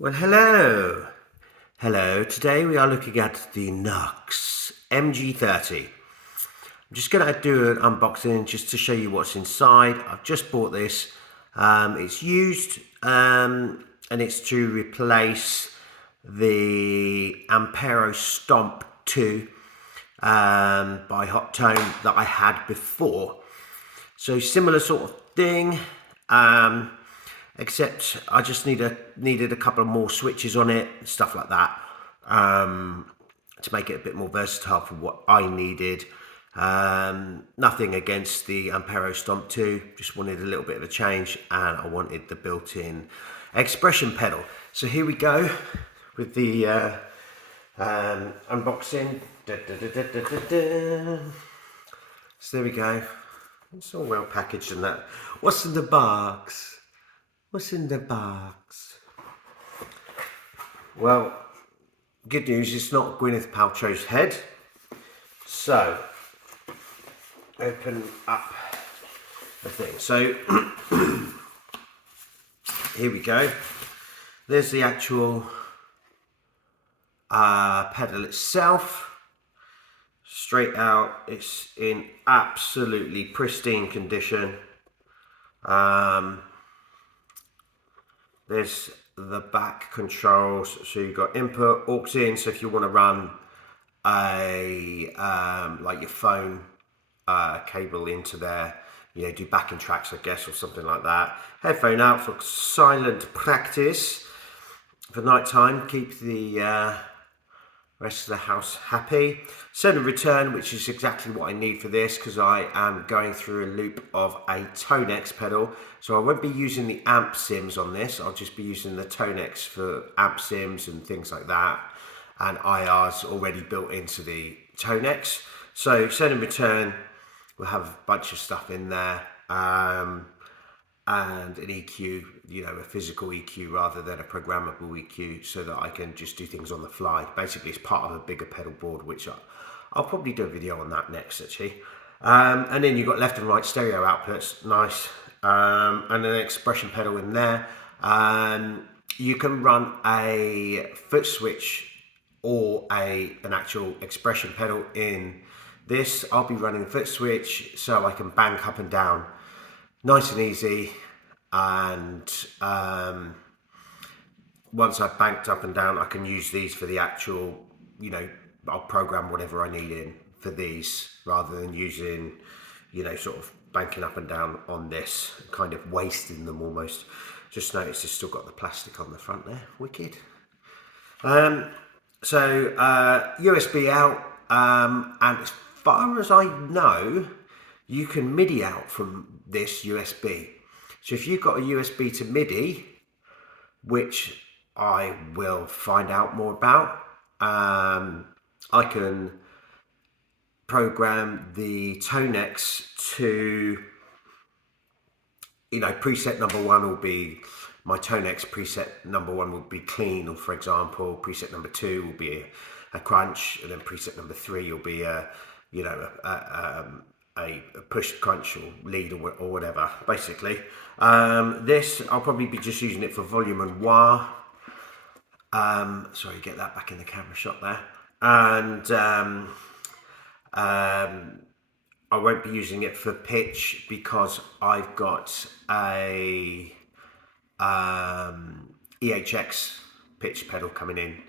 Well, hello. Hello. Today we are looking at the Nux MG30. I'm just going to do an unboxing just to show you what's inside. I've just bought this. It's used and it's to replace the Ampero Stomp 2 by Hot Tone that I had before. So similar sort of thing. Except I just needed a couple of more switches on it, stuff like that, to make it a bit more versatile for what I needed. Nothing against the Ampero Stomp 2, just wanted a little bit of a change, and I wanted the built-in expression pedal. So here we go with the unboxing. So there we go. It's all well packaged and that. What's in the box? What's in the box? Well, good news, it's not Gwyneth Paltrow's head. So, open up the thing. So, here we go. There's the actual pedal itself. Straight out, it's in absolutely pristine condition. There's the back controls, so you've got input, aux in, so if you want to run a like your phone cable into there, you know, do backing tracks I guess or something like that. Headphone out for silent practice for night time, keep the rest of the house happy. Send and return, which is exactly what I need for this because I am going through a loop of a Tonex pedal. So I won't be using the amp sims on this. I'll just be using the Tonex for amp sims and things like that. And IR's already built into the Tonex. So send and return, we'll have a bunch of stuff in there. And an EQ, you know, a physical EQ rather than a programmable EQ, so that I can just do things on the fly. Basically, it's part of a bigger pedal board, which I'll probably do a video on that next, actually. And then you've got left and right stereo outputs, nice, and an expression pedal in there. You can run a foot switch or an actual expression pedal in this. I'll be running a foot switch so I can bank up and down nice and easy, and once I've banked up and down, I can use these for the actual, you know, I'll program whatever I need in for these rather than using, you know, sort of banking up and down on this, kind of wasting them almost. Just notice it's still got the plastic on the front there, wicked. So USB out, and as far as I know, you can MIDI out from this USB. So if you've got a USB to MIDI, which I will find out more about, I can program the Tonex to, you know, preset number one will be, my Tonex preset number one will be clean, or for example, preset number two will be a crunch, and then preset number three will be a, you know, a push crunch or lead or whatever, basically. This, I'll probably be just using it for volume and wah. Sorry, get that back in the camera shot there. And I won't be using it for pitch because I've got a EHX pitch pedal coming in,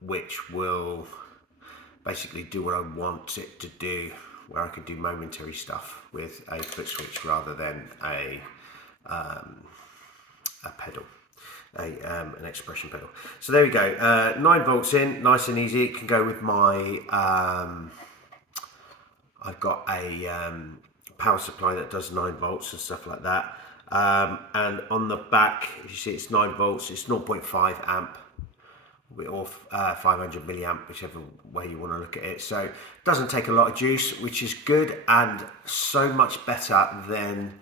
which will basically do what I want it to do, where I can do momentary stuff with a foot switch rather than a pedal, an expression pedal. So there we go, 9 volts in, nice and easy. It can go with my, I've got a power supply that does 9 volts and stuff like that. And on the back, if you see, it's 9 volts, it's 0.5 amp. Or 500 milliamp, whichever way you want to look at it. So it doesn't take a lot of juice, which is good, and so much better than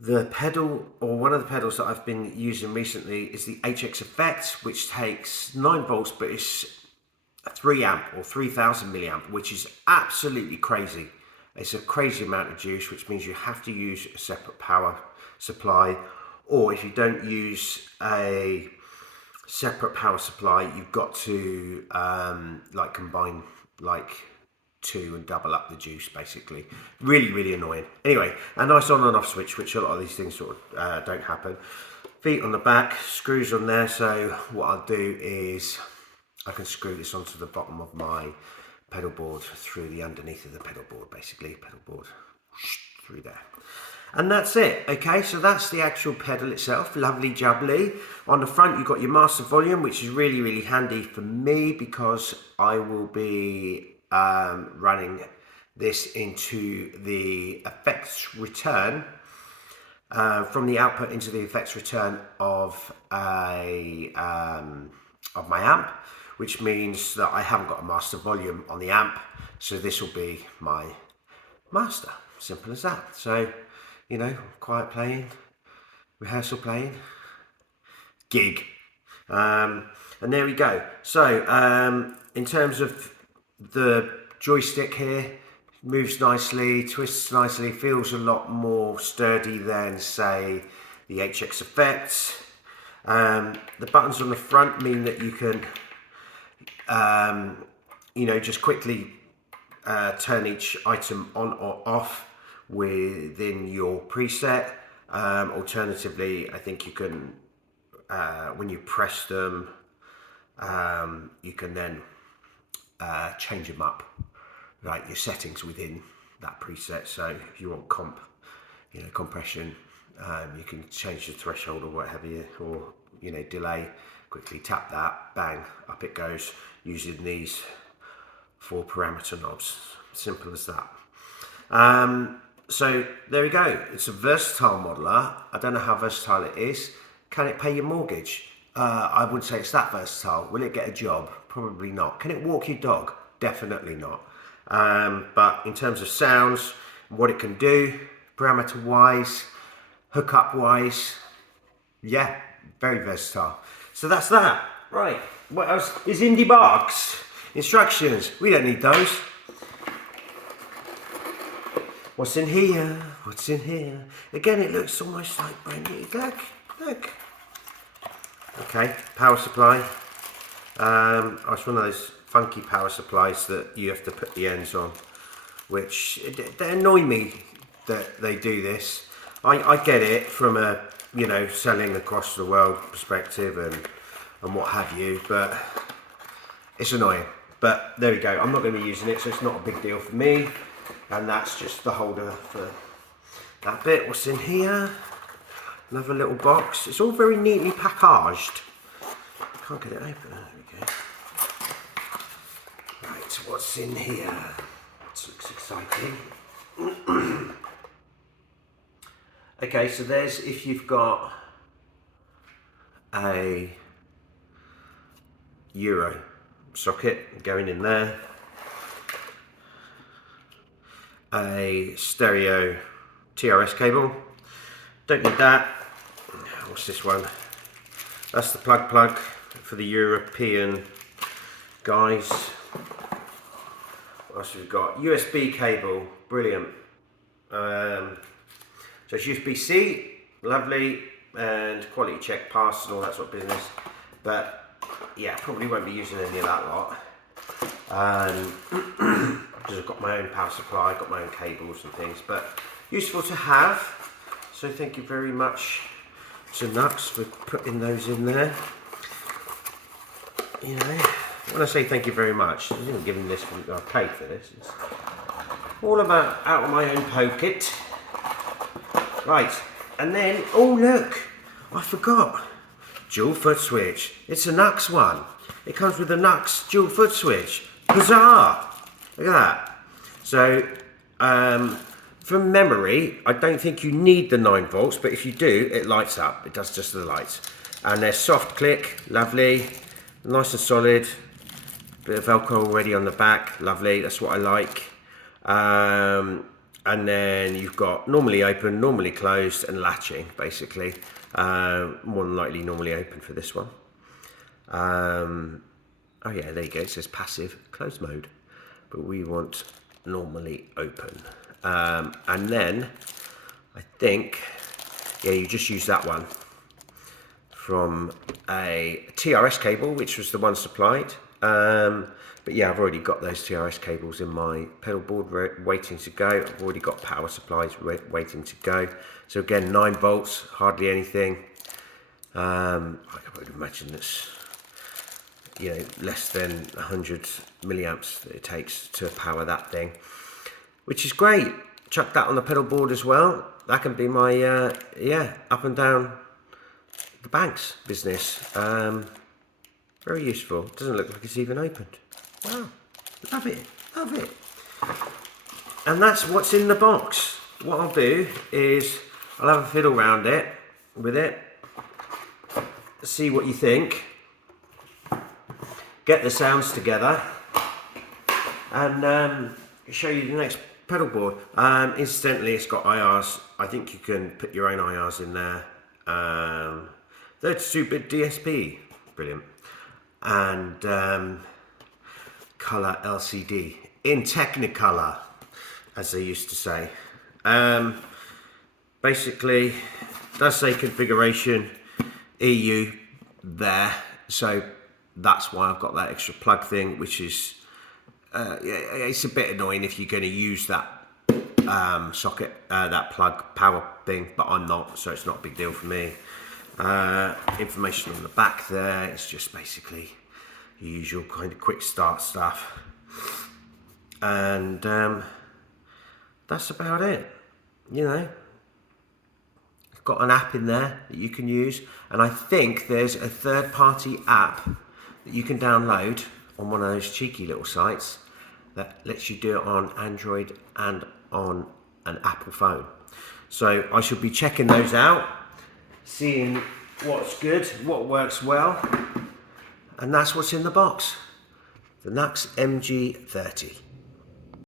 the pedal, or one of the pedals that I've been using recently is the HX Effect, which takes 9 volts, but it's 3 amp or 3000 milliamp, which is absolutely crazy. It's a crazy amount of juice, which means you have to use a separate power supply, or if you don't use a separate power supply, you've got to like combine like two and double up the juice, basically. Really annoying. Anyway, a nice on and off switch, which a lot of these things sort of don't happen. Feet on the back, screws on there. So what I'll do is I can screw this onto the bottom of my pedal board through the underneath of the pedal board, basically. Pedal board through there. And that's it. Okay, so that's the actual pedal itself. Lovely jubbly. On the front, you've got your master volume, which is really handy for me because I will be running this into the effects return, from the output into the effects return of my amp, which means that I haven't got a master volume on the amp, so this will be my master. Simple as that. So, you know, quiet playing, rehearsal playing, gig, and there we go. So in terms of the joystick here, moves nicely, twists nicely, feels a lot more sturdy than, say, the HX Effects. The buttons on the front mean that you can you know, just quickly turn each item on or off within your preset. Alternatively, I think you can, when you press them, you can then change them up, like your settings within that preset. So if you want you know, compression, you can change the threshold or whatever, or you know, delay. Quickly tap that, bang, up it goes, using these 4 parameter knobs. Simple as that. So there we go. It's a versatile modeler. I don't know how versatile it is. Can it pay your mortgage? I wouldn't say it's that versatile. Will it get a job? Probably not. Can it walk your dog? Definitely not. But in terms of sounds, what it can do, parameter wise, hookup wise, yeah, very versatile. So that's that. Right, what else is in the box? Instructions, we don't need those. What's in here? What's in here? Again, it looks almost like brand new. Look. Okay, power supply. It's one of those funky power supplies that you have to put the ends on, which they annoy me that they do this. I get it from a, you know, selling across the world perspective and what have you, but it's annoying. But there we go. I'm not going to be using it, so it's not a big deal for me. And that's just the holder for that bit. What's in here? Another little box. It's all very neatly packaged. Can't get it open. There we go. Right, what's in here? This looks exciting. Okay, so there's, if you've got a Euro socket going in there, a stereo TRS cable, don't need that. What's this one? That's the plug for the European guys. What else we've got? USB cable, brilliant. So it's USB-C, lovely, and quality check passed and all that sort of business. But yeah, probably won't be using any of that lot. Because I've got my own power supply, got my own cables and things, but useful to have. So thank you very much to Nux for putting those in there. You know, when I say thank you very much, I didn't give them this, I paid for this. It's all about out of my own pocket. Right, and then, oh look, I forgot, dual foot switch. It's a Nux one. It comes with a Nux dual foot switch. Huzzah! Look at that. So, from memory, I don't think you need the 9 volts, but if you do, it lights up. It does just the lights. And they're soft click, lovely, nice and solid. Bit of Velcro already on the back, lovely, that's what I like. And then you've got normally open, normally closed, and latching, basically. More than likely normally open for this one. Oh yeah, there you go, it says passive closed mode. But we want normally open. And then, I think, yeah, you just use that one from a TRS cable, which was the one supplied. But yeah, I've already got those TRS cables in my pedal board waiting to go. I've already got power supplies waiting to go. So again, 9 volts, hardly anything. I would imagine that's, you know, less than 100 milliamps that it takes to power that thing, which is great. Chuck that on the pedal board as well. That can be my yeah, up and down the banks business. Very useful. Doesn't look like it's even opened. Wow, love it, love it. And that's what's in the box. What I'll do is I'll have a fiddle around it with it, see what you think, get the sounds together, and show you the next pedal board. Incidentally, it's got IRs. I think you can put your own IRs in there. 32-bit DSP, brilliant, and color LCD in Technicolor, as they used to say. Basically, does say configuration EU there, so that's why I've got that extra plug thing, which is it's a bit annoying if you're going to use that socket, that plug power thing, but I'm not, so it's not a big deal for me. Information on the back there, it's just basically the usual kind of quick start stuff, and that's about it. You know, it's got an app in there that you can use, and I think there's a third-party app that you can download on one of those cheeky little sites that lets you do it on Android and on an Apple phone. So I should be checking those out, seeing what's good, what works well, and that's what's in the box. The Nux MG30.